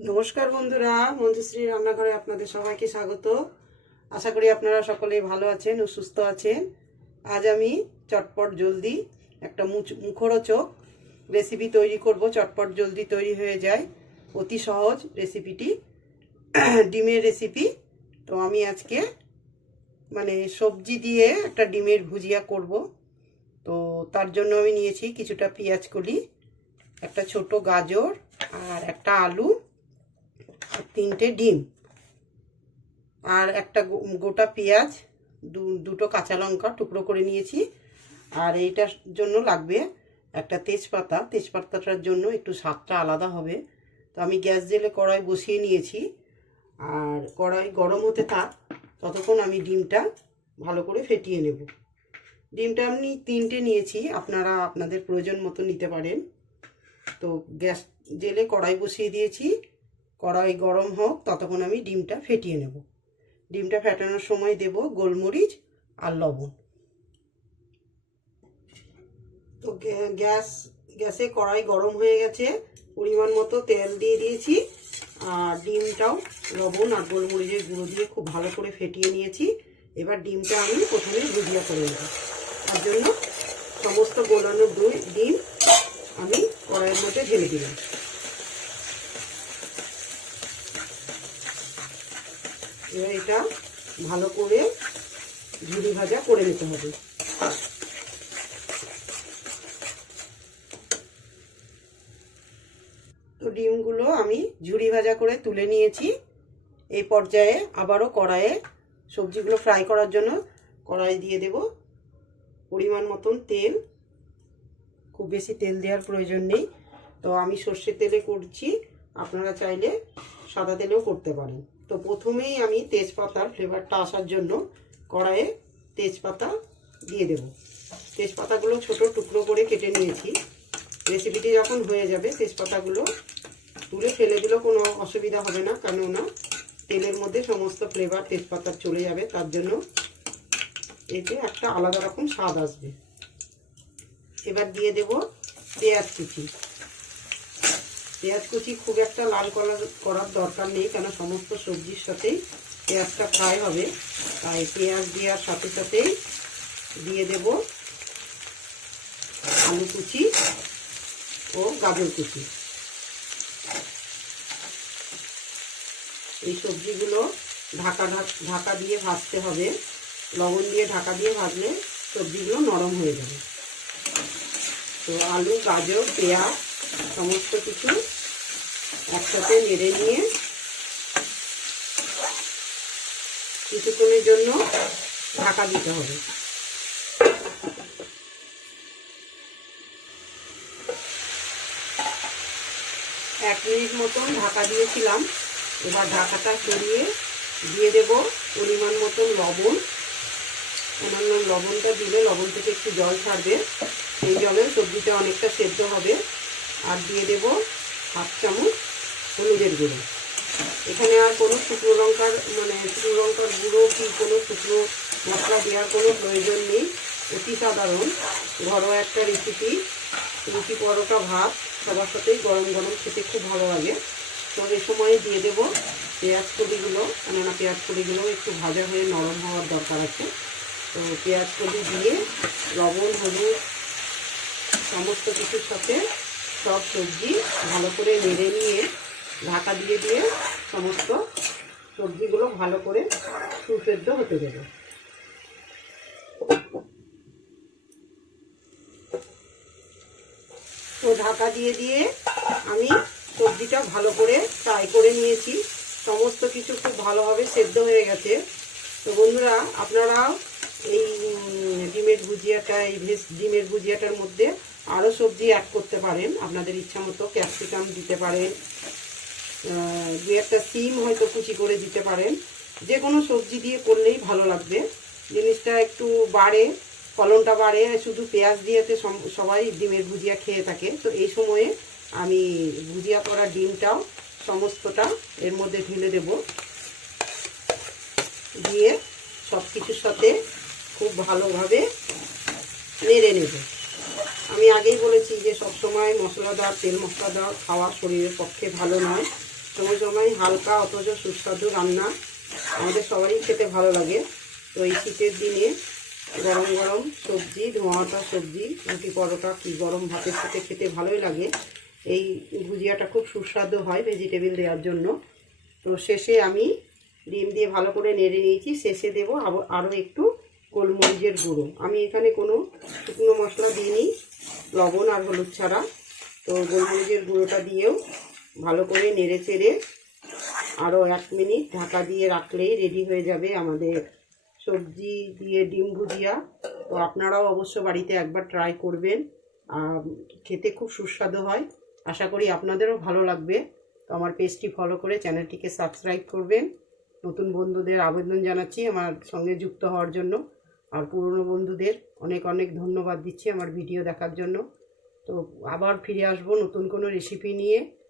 নমস্কার বন্ধুরা মঞ্জুশ্রী রান্নাঘরে আপনাদের সবাইকে স্বাগত। আশা করি আপনারা সকলেই ভালো আছেন ও সুস্থ আছেন। আজ আমি চটপট জলদি একটা মুখরোচক রেসিপি তৈরি করব। চটপট জলদি তৈরি হয়ে যায়। অতি সহজ রেসিপিটি ডিমের রেসিপি তো আমি আজকে মানে সবজি দিয়ে একটা ডিমের ভুজিয়া করব। তো তার জন্য আমি নিয়েছি কিছুটা পেঁয়াজ কলি, একটা ছোট গাজর আর একটা আলু। তিনটে ডিম। আর একটা গোটা পেঁয়াজ দুটো কাঁচা লঙ্কা টুকরো করে নিয়েছি। আর এইটার জন্য লাগবে একটা তেজপাতা। তেজপাতাটার জন্য একটু স্বাদটা আলাদা হবে। তো আমি গ্যাস জেলে কড়াই বসিয়ে নিয়েছি। আর কড়াই গরম হতে থাক, ততক্ষণ আমি ডিমটা ভালো করে ফেটিয়ে নেব। ডিমটা আমি তিনটে নিয়েছি, আপনারা আপনাদের প্রয়োজন মতো নিতে পারেন। তো গ্যাস জেলে কড়াই বসিয়ে দিয়েছি। কড়াই গরম হোক, ততক্ষণ আমি ডিমটা ফেটিয়ে নেব। ডিমটা ফেটানোর সময় দেব গোলমরিচ আর লবণ। তো গ্যা- গ্যাস, গ্যাসে কড়াই গরম হয়ে গেছে, পরিমাণ মতো তেল দিয়ে দিয়েছি, আর ডিমটাও লবণ আর গোলমরিচের গুঁড়ো দিয়ে খুব ভালো করে ফেটিয়ে নিয়েছি। এবার ডিমটা আমি প্রথমে ভুজিয়া করে নেব। তার জন্য সমস্ত গোলানো দুই ডিম আমি কড়াইয়ের মধ্যে ঢেলে দিলাম। এবার এটা ভালো করে ঝুড়ি ভাজা করে নিতে হবে। তো ডিমগুলো আমি ঝুড়ি ভাজা করে তুলে নিয়েছি। এই পর্যায়ে আবারও কড়াইয়ে সবজিগুলো ফ্রাই করার জন্য কড়াই দিয়ে দেব পরিমাণ মতন তেল। খুব বেশি তেল দেওয়ার প্রয়োজন নেই। তো আমি সর্ষের তেলে করছি, আপনারা চাইলে সাদা তেলেও করতে পারেন। তো প্রথমেই আমি তেজপাতার ফ্লেভারটা আসার জন্য কড়াইয়ে তেজপাতা দিয়ে দেব। তেজপাতাগুলো ছোট টুকরো করে কেটে নিয়েছি। রেসিপিটি যখন হয়ে যাবে, তেজপাতাগুলো তুলে ফেলে দিলেও কোনো অসুবিধা হবে না, কেননা তেলের মধ্যে সমস্ত ফ্লেভার তেজপাতার চলে যাবে, তার জন্য এতে একটা আলাদা রকম স্বাদ আসবে। এবার দিয়ে দেব পেঁয়াজ কুচি। পেঁয়াজ কুচি খুব একটা লাল করার করার দরকার নেই, কেন সমস্ত সবজির সাথেই পেঁয়াজটা ফ্রাই হবে। তাই পেঁয়াজ দেওয়ার সাথে সাথেই দিয়ে দেব আলু কুচি ও গাজর কুচি। এই সবজিগুলো ঢাকা ঢাকা দিয়ে ভাজতে হবে। লবণ দিয়ে ঢাকা দিয়ে ভাজলে সবজিগুলো নরম হয়ে যাবে। তো আলু, গাজর, পেঁয়াজ, সমস্ত কিছু একসাথে নেড়ে নিয়ে কিছুক্ষণের জন্য ঢাকা দিতে হবে। এক মিনিট মতন ঢাকা দিয়েছিলাম। এবার ঢাকাটা সরিয়ে দিয়ে দেব পরিমাণ মতন লবণ। অন্যান্য লবণটা দিলে লবণ থেকে একটু জল ছাড়বে। সেই জলে সবজিটা অনেকটা সেদ্ধ হবে। আর দিয়ে দেব হাফ চামচ হলুদের গুঁড়ো। এখানে আর কোনো শুকনো লঙ্কার মানে শুকনো লঙ্কার গুঁড়ো কি, কোনো শুকনো মশলা দেওয়ার কোনো প্রয়োজন নেই। অতি সাধারণ, ঘরোয়া একটা রেসিপি রুটি পরোটা, ভাত, সবার সাথেই গরম গরম খেতে খুব ভালো লাগে। তো এ সময় দিয়ে দেবো পেঁয়াজ কলিগুলো, কেননা পেঁয়াজ কলিগুলো একটু ভাজা হয়ে নরম হওয়ার দরকার আছে। তো পেঁয়াজ কলি দিয়ে লবণ, হলুদ, সমস্ত কিছুর সাথে সব সবজি ভালো করে নেড়ে নিয়ে ঢাকা দিয়ে দিয়ে সমস্ত সবজিগুলো ভালো করে সুসেদ্ধ হতে দেবে। তো ঢাকা দিয়ে দিয়ে আমি সবজিটা ভালো করে ফ্রাই করে নিয়েছি। সমস্ত কিছু খুব ভালোভাবে সেদ্ধ হয়ে গেছে। তো বন্ধুরা, আপনারাও এই ডিমের ভুজিয়াটা, এই ভেজ ডিমের ভুজিয়াটার মধ্যে আরও সবজি অ্যাড করতে পারেন। আপনাদের ইচ্ছা মতো ক্যাপসিকাম দিতে পারেন। দু একটা সিম হয়তো কুচি করে দিতে পারেন। যে কোনো সবজি দিয়ে করলেই ভালো লাগবে। জিনিসটা একটু বাড়ে, ফলনটা বাড়ে শুধু পেঁয়াজ দিয়েতে সবাই ডিমের ভুজিয়া খেয়ে থাকে। তো এই সময়ে আমি ভুজিয়া করা ডিমটাও সমস্তটা এর মধ্যে ঢেলে দেব। দিয়ে সব কিছুর সাথে খুব ভালোভাবে নেড়ে নেব। আমি আগেই বলেছি যে সবসময় মশলাদার, তেল মশলাদার খাওয়া শরীরের পক্ষে ভালো নয়। সময় হালকা অথচ সুস্বাদু রান্না। আমাদের সবারই খেতে ভালো লাগে। তো এই শীতের দিনে গরম গরম সবজি, ধোঁয়াটা সবজি, রুটি পরোটা কি গরম ভাতের সাথে খেতে ভালোই লাগে। এই ভুজিয়াটা খুব সুস্বাদু হয় ভেজিটেবিল দেওয়ার জন্য। তো শেষে আমি ডিম দিয়ে ভালো করে নেড়ে নিয়েছি। শেষে দেবো আরও একটু গোলমরিচের গুঁড়ো। আমি এখানে কোনো শুকনো মশলা দিইনি, লবণ আর হলুদ ছাড়া। তো গোলমরিচের গুঁড়োটা দিয়েও ভালো করে নেড়ে চেড়ে আরও এক মিনিট ঢাকা দিয়ে রাখলেই রেডি হয়ে যাবে আমাদের সবজি দিয়ে ডিম ভুজিয়া। তো আপনারাও অবশ্য বাড়িতে একবার ট্রাই করবেন। খেতে খুব সুস্বাদু হয়। আশা করি আপনাদেরও ভালো লাগবে। তো আমার পেজটি ফলো করে চ্যানেলটিকে সাবস্ক্রাইব করবেন। নতুন বন্ধুদের আবেদন জানাচ্ছি আমার সঙ্গে যুক্ত হওয়ার জন্য। আর পুরনো বন্ধুদের অনেক অনেক ধন্যবাদ দিচ্ছি আমার ভিডিও দেখার জন্য। তো আবার ফিরে আসব নতুন কোনো রেসিপি নিয়ে।